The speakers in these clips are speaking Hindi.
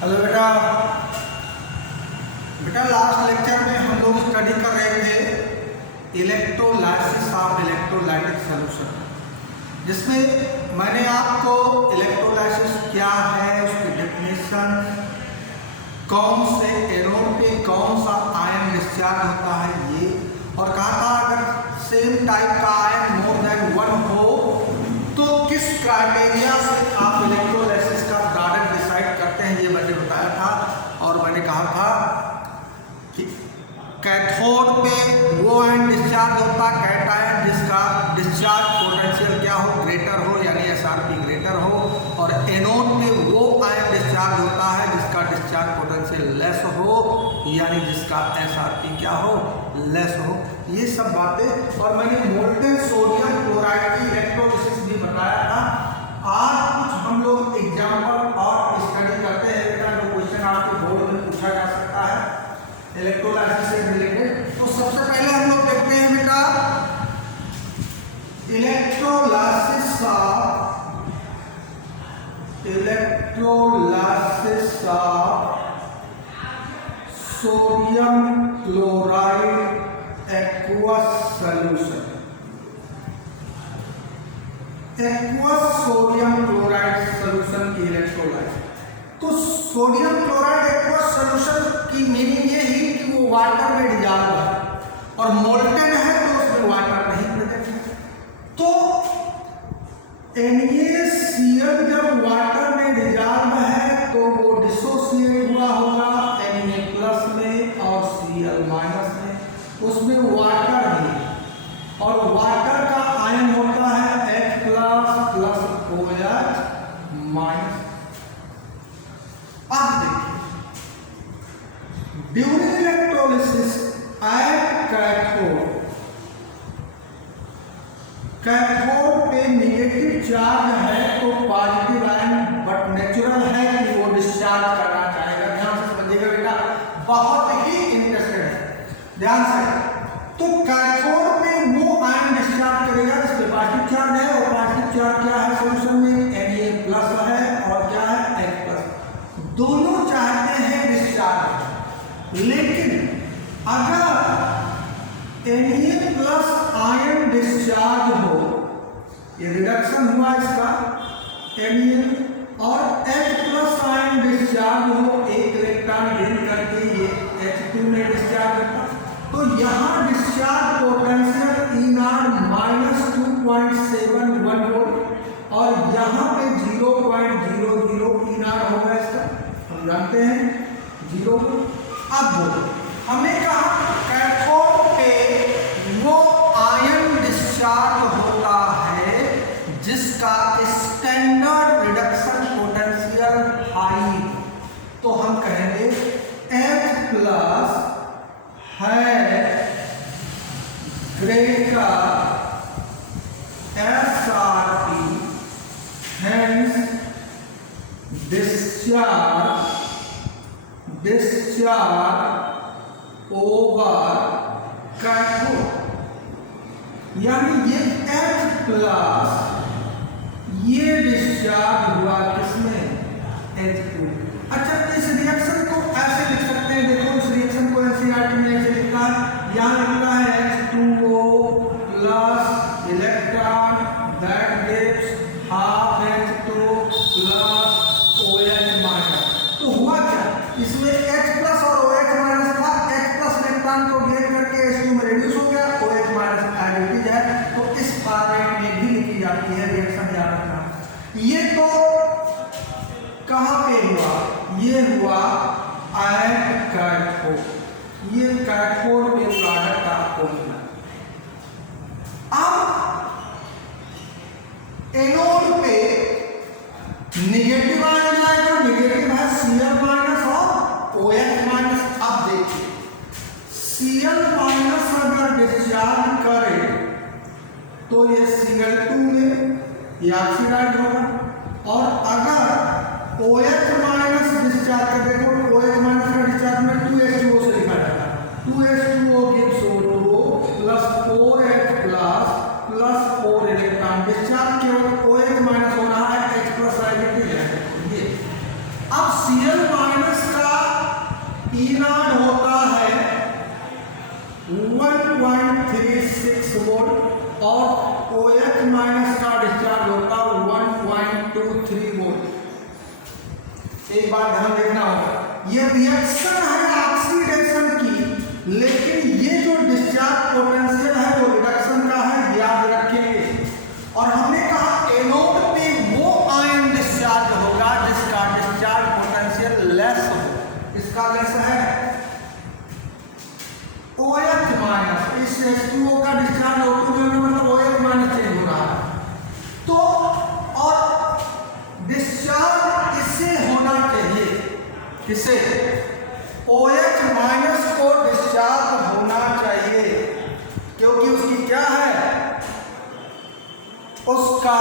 हेलो बेटा। बेटा लास्ट लेक्चर में हम लोग स्टडी कर रहे थे इलेक्ट्रोलाइसिस ऑफ इलेक्ट्रोलाइटिक सॉल्यूशन, जिसमें मैंने आपको इलेक्ट्रोलाइसिस क्या है, उसकी डेफिनेशन, कौन से एनोड पे कौन सा आयन डिस्चार्ज होता है ये, और कहा था अगर सेम टाइप का आयन मोर देन वन हो तो किस क्राइटेरिया से आप इलेक्ट्रोलाइसिस का प्रोडक्ट डिसाइड करते हैं, ये मैंने बताया था। और मैंने कहा था कि कैथोड पे वो आयन डिस्चार्ज होता है कैटायन जिसका डिस्चार्ज पोटेंशियल क्या हो, ग्रेटर हो, यानी एसआरपी ग्रेटर हो, और एनोड पे वो आयन डिस्चार्ज होता है जिसका डिस्चार्ज पोटेंशियल लेस हो, यानी जिसका एसआरपी क्या हो, लेस हो। ये सब बातें, और मैंने मोल्टेन सोडियम क्लोराइड की इलेक्ट्रोलिसिस भी बताया था। आज कुछ हम लोग एग्जाम्पल और स्टडी करते हैं बेटा, जो क्वेश्चन आपके बोर्ड में पूछा जा सकता है इलेक्ट्रोलाइसिस से रिलेटेड। तो सबसे पहले हम लोग देखते हैं बेटा electrolysis of sodium chloride aqueous solution. Aqueous sodium chloride solution की इलेक्ट्रोलाइसिस। तो सोडियम क्लोराइड एक्वस सॉल्यूशन की मीनिंग ये ही कि वो वाटर में डिजॉल्व है, और मोल्टेन है तो उसमें वाटर नहीं प्रेजेंट है। तो NaCl जब वाटर में डिजॉल्व है तो वो डिसोसिएट हुआ होगा Na+ में और Cl- में, उसमें वाटर नहीं, और वाटर का आयन होता है H+ + OH-। अब देखिए ड्यूरिंग इलेक्ट्रोलिसिस एट कैथोड पे नेगेटिव चार्ज है तो पॉजिटिव आयन, बट नेचुरल है कि वो डिस्चार्ज करना चाहेगा। ध्यान से समझिएगा बेटा, बहुत ही इंटरेस्टेड है, ध्यान से। तो कैथोड में वो आयन डिस्चार्ज करेगा जिसपे पॉजिटिव चार्ज है, और पॉजिटिव चार्ज क्या है सॉल्यूशन में, Na+ है, और क्या है H+। दोनों चाहते हैं डिस्चार्ज, लेकिन अगर Na+ आयन डिस्चार्ज हो, ये रिडक्शन हुआ इसका Na, और H+ आयन डिस्चार्ज हो, एक इलेक्ट्रॉन गेन करके ये H2 में डिस्चार्ज होता, तो यहाँ डिस्चार्ज पोटेंशियल E0 -2.71 वोल्ट, और यहाँ पे 0.00 E0 होगा इसका, हम जानते हैं 0। अब बोलो, हमें कहा कैथोड पे वो आयन डिस्चार्ज होता है जिसका स्टैंडर्ड रिडक्शन पोटेंशियल हाई, तो हम कहेंगे H+ है greater SRP, hence discharge over cathode, यानी ये H+ ये डिस्चार्ज हुआ किसमें, H2। अच्छा, इस रिएक्शन को ऐसे लिख सकते हैं, देखो इस रिएक्शन को NCERT में ऐसे लिखा है, यहाँ लिखा है H2O+ electron that gives half H2 + OH-। तो हुआ क्या, इसमें H+ और OH- था, H+ इलेक्ट्रॉन को गेन करके H2 में रिड्यूस हो गया, OH- एज इट इज है, तो इस फॉर्मेट में भी लिखी जाती है रिएक्शन, याद रखना। ये तो कहाँ पे हुआ, ये हुआ एट कैथोड, ये कैथोड पे प्रोडक्ट आपको मिला। अब एनोड पे नेगेटिव आयन जाएगा, नेगेटिव है Cl- और OH-। अब देखिए Cl- अगर डिस्चार्ज करे तो ये Cl2 में ये ऑक्सीडाइज होगा, और अगर OH- डिस्चार्ज कर, देखो OH- का डिस्चार्ज में 2H2O से लिखा जाता है, 2H2O gives O2O + 4H+ + 4 electron, discharge केवल OH- हो रहा है, H+ है। अब Cl- एक बात ध्यान देखना होगा, ये रिएक्शन है ऑक्सीडेशन की, लेकिन ये जो डिस्चार्ज पोटेंशियल है वो रिडक्शन का है, याद रखेंगे। और हमने कहा एनोड पे वो आयन डिस्चार्ज होगा जिसका डिस्चार्ज पोटेंशियल लेस हो, इसका लेस है OH माइनस, इस H2O का डिस्चार्ज O2 में मतलब OH माइनस चेंज हो रहा है। तो और डिस्चार्ज इससे होना चाहिए, किसे? OH माइनस को डिस्चार्ज होना चाहिए, क्योंकि उसकी क्या है, उसका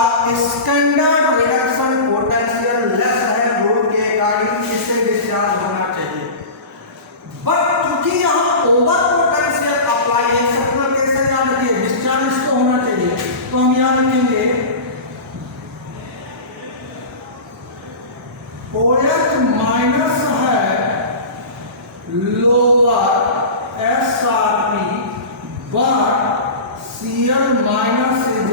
स्टैंडर्ड रिडक्शन पोटेंशियल लेस है, रूल के अकॉर्डिंग इससे डिस्चार्ज होना चाहिए। बट क्योंकि यहाँ ओवर पोटेंशियल अप्लाई है, सर्कुलर कैसे याद रखिए, डिस्चार्ज इसको होना चाहिए, तो हम याद रखेंगे OH माइनस है lower SRP, but Cl minus is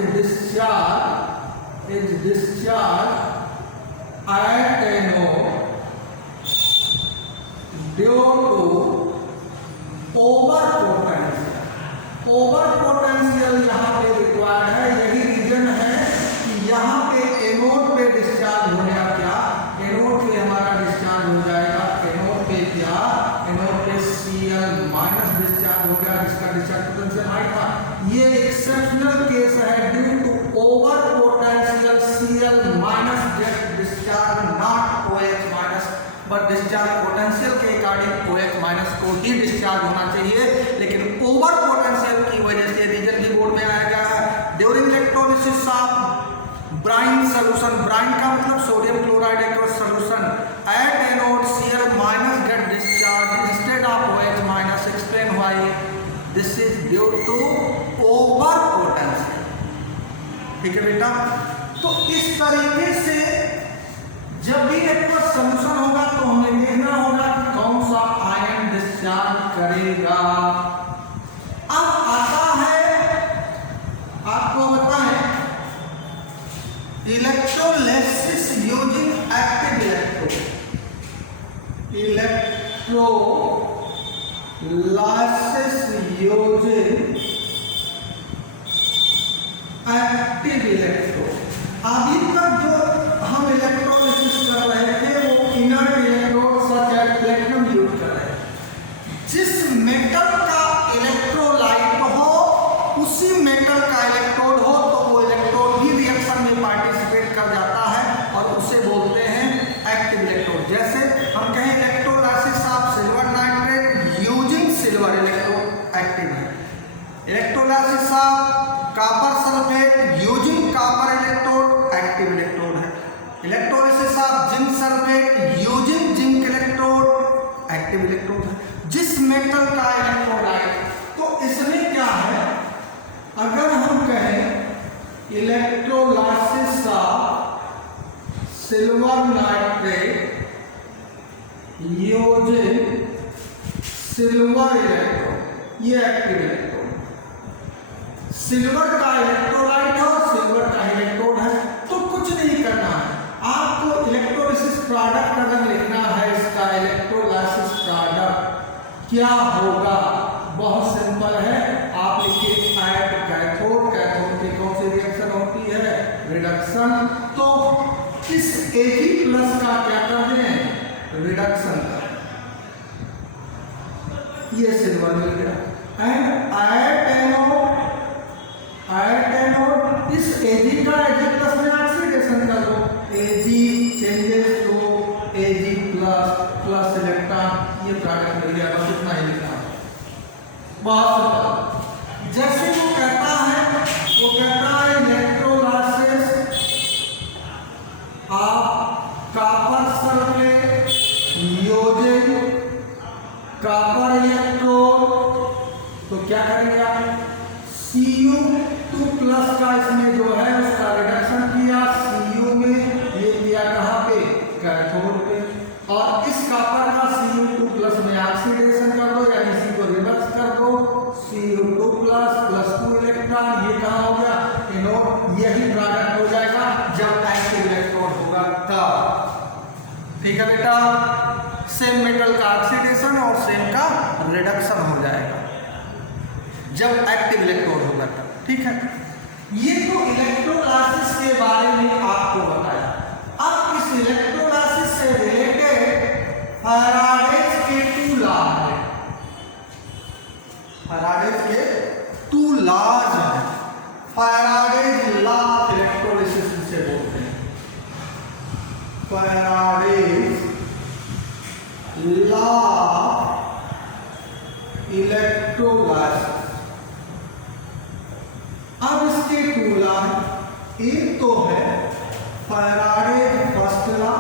discharge at anode due to over potential यहाँ पे रिक्वायर्ड है। यही रीजन है कि यहाँ पे एनोड पे डिस्चार्ज हो गया, क्या एनोड पे हमारा डिस्चार्ज हो जाएगा, एनोड पे क्या, एनोड पे Cl माइनस डिस्चार्ज हो गया जिसका डिस्चार्ज पोटेंशियल हाई था। ये एक्सेप्शनल केस है, due to over potential Cl minus get discharge not OH minus, but discharge potential के अकॉर्डिंग OH माइनस को ही डिस्चार्ज होना चाहिए, लेकिन ओवर पोटेंशियल की वजह से रीजन भी बोर्ड में आया गया है। During electrolysis of brine solution, brine का मतलब sodium chloride aqueous solution, at anode Cl minus get discharge instead of OH minus, explain why, this is due to over potential. ठीक है बेटा, तो इस तरीके से जब भी एक्वस सॉल्यूशन होगा तो हमें देखना होगा कि कौन सा आयन डिस्चार्ज करेगा। अब आता है, आपको बताएं, electrolysis using active electrode, electrolysis using active electrode. अभी तक जो हम इलेक्ट्रोलाइसिस कर रहे थे वो inert electrode such as platinum use कर रहे हैं। जिस मेटल का इलेक्ट्रोलाइट हो उसी मेटल का इलेक्ट्रोड हो तो वो इलेक्ट्रोड भी रिएक्शन में पार्टिसिपेट कर जाता है और उसे बोलते हैं एक्टिव इलेक्ट्रोड। जैसे हम कहें electrolysis of silver nitrate using silver electrode active है, electrolysis of copper sulphate using copper electrode active electrode है, electrolysis of zinc sulphate using zinc electrode active electrode है। जिस मेटल का इलेक्ट्रोलाइट, तो इसमें क्या है, अगर हम कहें electrolysis of silver nitrate using silver electrode, ये एक्टिव इलेक्ट्रोड, सिल्वर का इलेक्ट्रोलाइट है और सिल्वर का इलेक्ट्रोड है, तो कुछ नहीं करना है आपको। इलेक्ट्रोलाइसिस प्रोडक्ट अगर लिखना है, इसका इलेक्ट्रोलाइसिस प्रोडक्ट क्या होगा, बहुत सिंपल है, आप लिखिए एट कैथोड, कैथोड की कौन सी रिएक्शन होती है, रिडक्शन, तो इस Ag+ का क्या कर दें, रिडक्शन का, ये सिल्वर मिल गया। एंड एट एनोड इस Ag का Ag+ में ऑक्सीडेशन कर दो, Ag changes to Ag+ plus electron, ये प्रोडक्ट मिल गया, बस इतना ही लिखना है, बहुत सिंपल। जैसे वो कहता है electrolysis of copper sulphate using copper electrode, तो क्या करेंगे आप, Cu2+ का इसमें जो है उसका रिडक्शन किया Cu में, ये किया कहाँ पे, कैथोड पे, और इस कॉपर का Cu2+ में ऑक्सीडेशन कर दो, यानी इसी को रिवर्स कर दो, Cu2+ + 2 इलेक्ट्रॉन, ये कहाँ हो गया, एनोड। यही प्रोडक्ट हो जाएगा जब एक्टिव इलेक्ट्रोड होगा तब। ठीक है बेटा, का रिडक्शन हो जाएगा जब एक्टिव इलेक्ट्रोड होगा तब। ठीक है, ये तो इलेक्ट्रोलाइसिस के बारे में आपको बताया। अब इस इलेक्ट्रोलाइसिस से रिलेटेड फैराडेज के 2 लॉ है, फैराडेज के 2 लॉज हैं। फैराडेज लॉ ऑफ इलेक्ट्रोलाइसिस से बोलते हैं, फैराडेज लॉ इलेक्ट्रोलाइसिस। अब इसके 2 लॉ, एक तो है Faraday's first law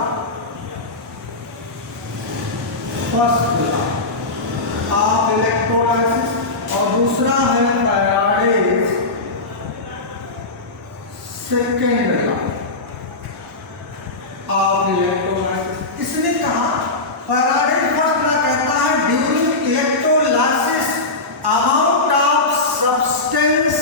of electrolysis, और दूसरा है Faraday's second law of electrolysis. इसने कहा फैराडेज फर्स्ट लॉ कहता है during electrolysis amount of substance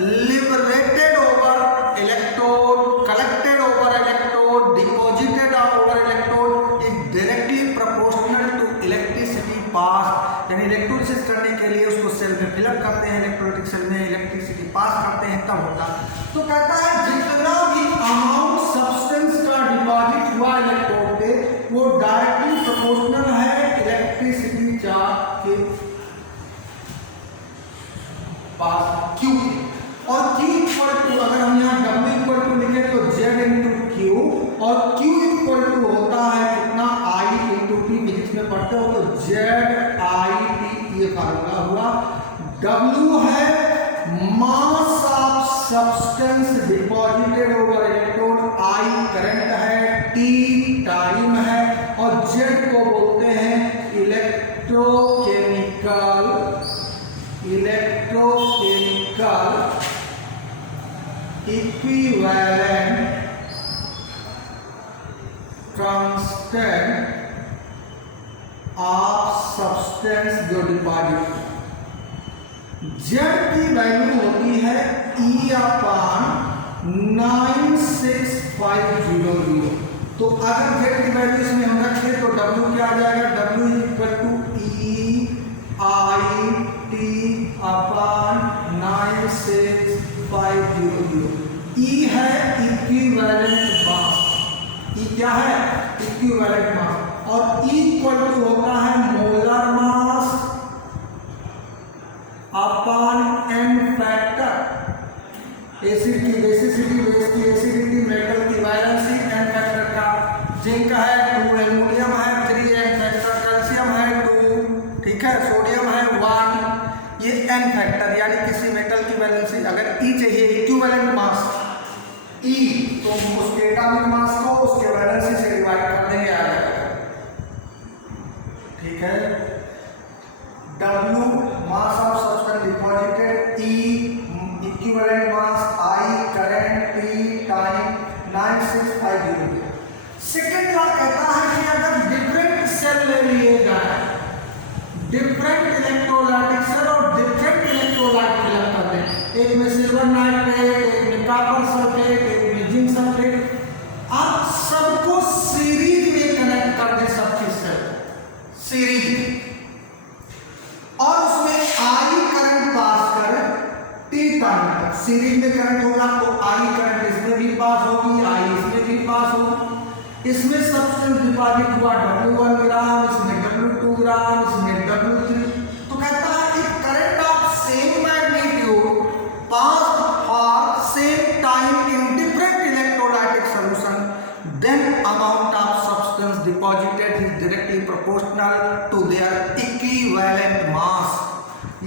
liberated over electrode, collected over electrode, deposited over electrode is directly proportional to electricity pass. यानी इलेक्ट्रोलिसिस करने के लिए उसको सेल में फिलअप करते हैं, इलेक्ट्रोलाइटिक सेल में इलेक्ट्रिसिटी पास करते हैं, तब होता है। तो कहता है जितना भी अमाउंट सब्सटेंस का डिपॉजिट हुआ इलेक्ट्रोड पे वो डायरेक्टली प्रोपोर्शनल है इलेक्ट्रिसिटी चार्ज के पास Q। और Q इक्वल टू, अगर हम यहाँ W इक्वल टू लिखे तो Z इंटू Q, और Q इक्वल टू होता है कितना I इंटू T, फिजिक्स में पढ़ते हो तो ZIT, ये फार्मूला हुआ। W है मास of substance deposited over electrode, I current है, T टाइम है, और Z को बोलते हैं electrochemical equivalent constant of substance जो डिपॉजिट। Z की वैल्यू होती है E/96,500। तो अगर Z की वैल्यू इसमें हम रखें तो W क्या आ जाएगा, W equal to EIT/96,500। E है इक्विवेलेंट मास, E क्या है इक्विवेलेंट मास, और E इक्वल टू होता है molar mass upon n factor. Acid की बेसिसिटी, बेस की एसिडिटी, मेटल की वैलेंसी, n फैक्टर का। जिंक है 2, एल्युमिनियम है 3, n फैक्टर, कैल्शियम है 2, ठीक है, सोडियम है 1, ये n फैक्टर। यानी किसी मेटल की वैलेंसी अगर E चाहिए इक्विवेलेंट मास E, तो उसके एटॉमिक मास को उसके वैलेंसी से डिवाइड कर देंगे, आ जाएगा। ठीक है, W mass of substance deposited, E equivalent mass, I current, T time, 96,500। Second law कहता है कि अगर डिफरेंट सेल ले लिए जाए, डिफरेंट इलेक्ट्रोलाइटिक सेल और डिफरेंट इलेक्ट्रोलाइट फिलअप करते हैं, एक में सिल्वर नाइट्रेट, एक में कॉपर सल्फेट, एक में जिंक सल्फेट, आप सबको सीरीज में कनेक्ट कर दे, सबकी सेल सीरीज, और उसमें I करंट पास कर T टाइम तक। सीरीज में करंट होगा तो I करंट इसमें भी पास होगी, I इसमें भी पास होगी। इसमें सब्सटेंस डिपॉजिट हुआ W1 ग्राम, इसमें W2 ग्राम, इसमें W3। तो कहता है if current of same magnitude pass for same time in different electrolytic solution, then amount of substance deposited is directly proportional to their equivalent mass.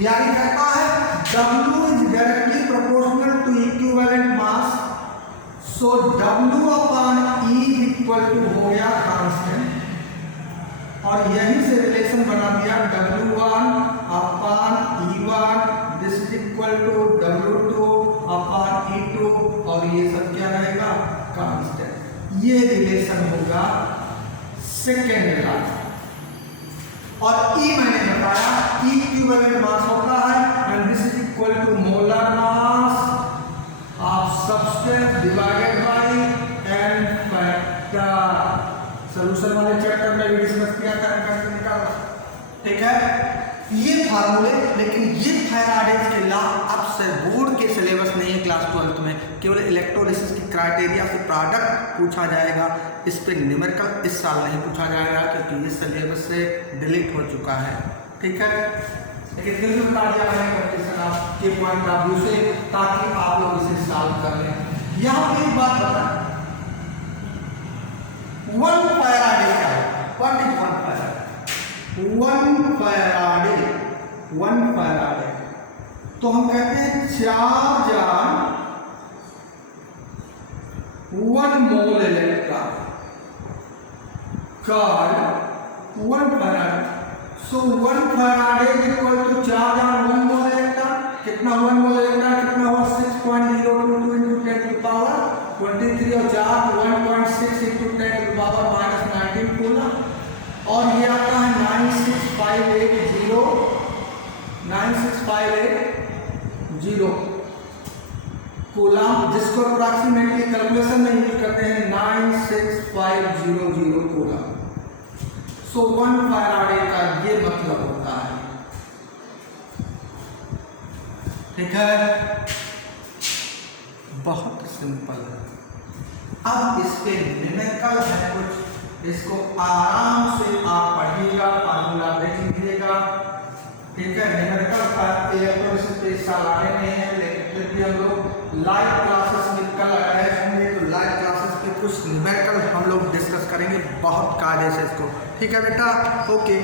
यानी कहता है W is directly proportional to equivalent mass, so W upon E equal to हो गया कांस्टेंट, और यहीं से रिलेशन बना दिया W1 upon E1 this is equal to W2 upon E2, और ये सब क्या रहेगा कांस्टेंट। ये रिलेशन होगा सेकेंड लॉ। और E मैंने बताया इक्विवेलेंट मास होता है and this is equal to molar mass of substance divided by n factor. Solution वाले चैप्टर में भी डिस्कस किया था, निकाला। ठीक है, ये फार्मूले, लेकिन ये फैराडेज के लॉ अब से बोर्ड के सिलेबस नहीं है क्लास 12 में, केवल इलेक्ट्रोलिसिस की क्राइटेरिया से प्रोडक्ट पूछा जाएगा। इस पे न्यूमेरिकल इस साल नहीं पूछा जाएगा क्योंकि ये सिलेबस से डिलीट हो चुका है। ठीक है, लेकिन फिर भी बता दिया मैंने कंडीशन आप के पॉइंट ऑफ व्यू से, ताकि आप लोग इसे सॉल्व कर लें। यहाँ पे एक बात बता, 1 फैराडे क्या है? What is 1 Faraday? 1 फैराडे तो हम कहते हैं 4 जान 1 mole electron called 1 Faraday. So 1 Faraday is equal to 4 जान 1 मोल इलेक्ट्रॉन। कितना 1 मोल इलेक्ट्रॉन कितना हुआ? 6.022 into 10 to the power 23 और 4 1.6 into 10 to the power -19 coulomb. और ये आता है 9658 कूलम, जिसको अप्रॉक्सीमेटली कैलकुलेशन में यूज करते हैं 96500 कूलम। सो 1 फैराडे का ये मतलब होता है। ठीक है, बहुत सिंपल है। अब इस पे न्यूमेरिकल है कुछ, इसको आराम से आप पढ़िएगा, फार्मूला देख लीजिएगा। ठीक है, न्यूमेरिकल का इलेक्ट्रोलिसिस पे इस साल आने नहीं है, लेकिन फिर भी हम लोग लाइव क्लासेस में कल अटैच होंगे, तो लाइव क्लासेस पे कुछ न्यूमेरिकल हम लोग डिस्कस करेंगे बहुत कायदे से इसको। ठीक है बेटा, ओके।